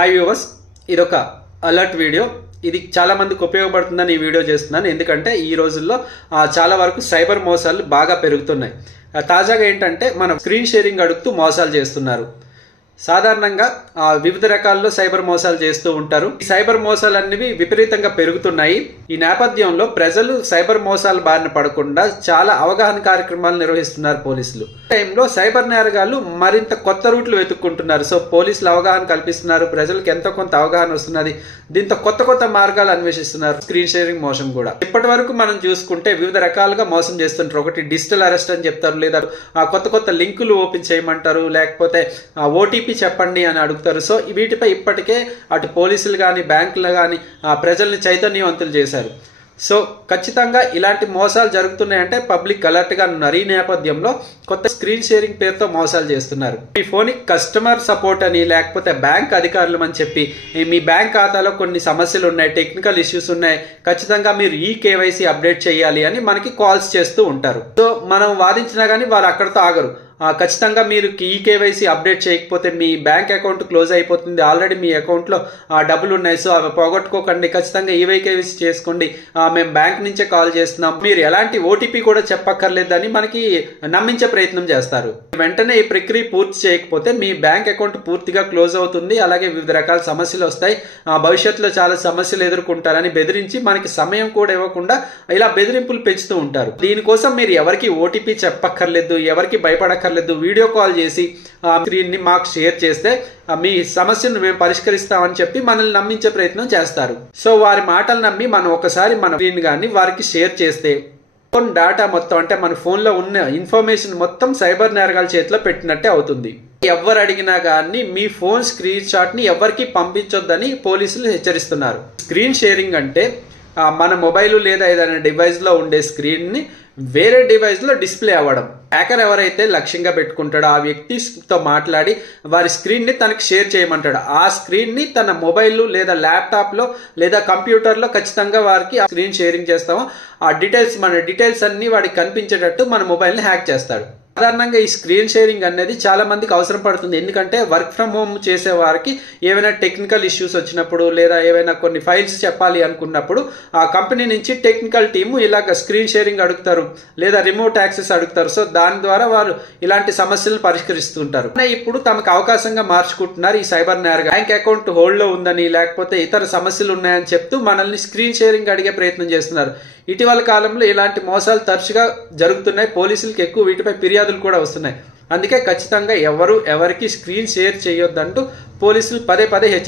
Hi viewers, ఇదొక alert video. ఇది చాలా మందికి ఉపయోగపడుతుందని ఈ వీడియో చేస్తున్నాను. ఎందుకంటే ఈ రోజుల్లో చాలా వరకు సైబర్ మోసాలు బాగా పెరుగుతున్నాయి. తాజాగా ఏంటంటే మనం స్క్రీన్ షేరింగ్ అడుగుతూ మోసాలు చేస్తున్నారు. సాధారణంగా వివిధ రకాల్లో సైబర్ మోసాలు చేస్తూ ఉంటారు. ఈ సైబర్ మోసాలు అనేవి విపరీతంగా పెరుగుతున్నాయి. ఈ నేపథ్యంలో ప్రజలు సైబర్ మోసాల బారిన పడకుండా చాలా అవగాహన కార్యక్రమాలు నిర్వహిస్తున్నారు పోలీసులు. టైంలో సైబర్ నేరగాళ్లు మరింత కొత్త రూట్లు వెతుక్కుంటున్నారు. సో పోలీసులు అవగాహన కల్పిస్తున్నారు, ప్రజలకు ఎంతో కొంత అవగాహన వస్తున్నది. దీంతో కొత్త కొత్త మార్గాలు అన్వేషిస్తున్నారు. స్క్రీన్ షేరింగ్ మోసం కూడా ఇప్పటి వరకు మనం చూసుకుంటే వివిధ రకాలుగా మోసం చేస్తుంటారు. ఒకటి డిజిటల్ అరెస్ట్ అని చెప్తారు, లేదా కొత్త కొత్త లింకులు ఓపెన్ చేయమంటారు, లేకపోతే ఓటీపీ చెప్పండి అని అడుగుతారు. సో వీటిపై ఇప్పటికే అటు పోలీసులు కానీ బ్యాంకులు కానీ ప్రజల్ని చైతన్యవంతులు చేశారు. సో ఖచ్చితంగా ఇలాంటి మోసాలు జరుగుతున్నాయంటే పబ్లిక్ అలర్ట్ గా ఉన్నారు. ఈ నేపథ్యంలో కొత్త స్క్రీన్ షేరింగ్ పేరుతో మోసాలు చేస్తున్నారు. మీ ఫోన్ కస్టమర్ సపోర్ట్ అని, లేకపోతే బ్యాంక్ అధికారులు అని చెప్పి మీ బ్యాంక్ ఖాతాలో కొన్ని సమస్యలు ఉన్నాయి, టెక్నికల్ ఇష్యూస్ ఉన్నాయి, ఖచ్చితంగా మీరు ఈ కేవైసీ అప్డేట్ చేయాలి అని మనకి కాల్స్ చేస్తూ ఉంటారు. సో మనం వాదించినా కానీ వాళ్ళు అక్కడితో ఆగరు. ఖచ్చితంగా మీరు ఈ కేవైసీ అప్డేట్ చేయకపోతే మీ బ్యాంక్ అకౌంట్ క్లోజ్ అయిపోతుంది, ఆల్రెడీ మీ అకౌంట్లో డబ్బులు ఉన్నాయి, సో అవి పోగొట్టుకోకండి, ఖచ్చితంగా ఈ కేవైసీ చేసుకోండి, మేము బ్యాంక్ నుంచే కాల్ చేస్తున్నాం, మీరు ఎలాంటి ఓటీపీ కూడా చెప్పక్కర్లేదని మనకి నమ్మించే ప్రయత్నం చేస్తారు. వెంటనే ఈ ప్రక్రియ పూర్తి చేయకపోతే మీ బ్యాంక్ అకౌంట్ పూర్తిగా క్లోజ్ అవుతుంది, అలాగే వివిధ రకాల సమస్యలు వస్తాయి, భవిష్యత్తులో చాలా సమస్యలు ఎదుర్కొంటారని బెదిరించి మనకి సమయం కూడా ఇవ్వకుండా ఇలా బెదిరింపులు పెంచుతూ ఉంటారు. దీనికోసం మీరు ఎవరికి ఓటీపీ చెప్పక్కర్లేదు, ఎవరికి భయపడక్కర్లేదు, వీడియో కాల్ చేసి స్క్రీన్ ని మాకు షేర్ చేస్తే మీ సమస్యను మేము పరిష్కరిస్తామని చెప్పి మనల్ని నమ్మించే ప్రయత్నం చేస్తారు. సో వారి మాటలు నమ్మి మనం ఒకసారి మన స్క్రీన్ గాని వారికి షేర్ చేస్తే ఫోన్ డేటా మొత్తం, అంటే మన ఫోన్ లో ఉన్న ఇన్ఫర్మేషన్ మొత్తం సైబర్ నేరగాల చేతిలో పెట్టినట్టే అవుతుంది. ఎవరు అడిగినా కానీ మీ ఫోన్ స్క్రీన్ షాట్ ని ఎవరికి పంపించొద్దని పోలీసులు హెచ్చరిస్తున్నారు. స్క్రీన్ షేరింగ్ అంటే మన మొబైల్ లేదా ఏదైనా డివైస్ లో ఉండే స్క్రీన్ ని వేరే డివైస్ లో డిస్ప్లే అవ్వడం. హ్యాకర్ ఎవరైతే లక్ష్యంగా పెట్టుకుంటాడో ఆ వ్యక్తితో మాట్లాడి వారి స్క్రీన్ ని తనకి షేర్ చేయమంటాడు. ఆ స్క్రీన్ ని తన మొబైల్ లేదా ల్యాప్టాప్ లో లేదా కంప్యూటర్ లో ఖచ్చితంగా వారికి ఆ స్క్రీన్ షేరింగ్ చేస్తాము. ఆ మన డీటెయిల్స్ అన్ని వాడికి కనిపించేటట్టు మన మొబైల్ ని హ్యాక్ చేస్తాడు. సాధారణంగా ఈ స్క్రీన్ షేరింగ్ అనేది చాలా మందికి అవసరం పడుతుంది. ఎందుకంటే వర్క్ ఫ్రమ్ హోమ్ చేసే వారికి ఏమైనా టెక్నికల్ ఇష్యూస్ వచ్చినప్పుడు, లేదా ఏమైనా కొన్ని ఫైల్స్ చెప్పాలి అనుకున్నప్పుడు ఆ కంపెనీ నుంచి టెక్నికల్ టీము ఇలాగ స్క్రీన్ షేరింగ్ అడుగుతారు, లేదా రిమోట్ యాక్సెస్ అడుగుతారు. సో దాని ద్వారా వారు ఇలాంటి సమస్యలను పరిష్కరిస్తుంటారు. ఇప్పుడు తమకు అవకాశంగా మార్చుకుంటున్నారు ఈ సైబర్ నేరగాళ్లు. బ్యాంక్ అకౌంట్ హోల్డ్ లో ఉందని, లేకపోతే ఇతర సమస్యలు ఉన్నాయని చెప్తూ మనల్ని స్క్రీన్ షేరింగ్ అడిగే ప్రయత్నం చేస్తున్నారు. ఇటీవల కాలంలో ఇలాంటి మోసాలు తరచుగా జరుగుతున్నాయి. పోలీసులకు ఎక్కువ వీటిపై ఫిర్యాదులు కూడా వస్తున్నాయి. అందుకే ఖచ్చితంగా ఎవరికి స్క్రీన్ షేర్ చేయొద్దంటూ పోలీసులు పదే పదే హెచ్చరిస్తున్నారు.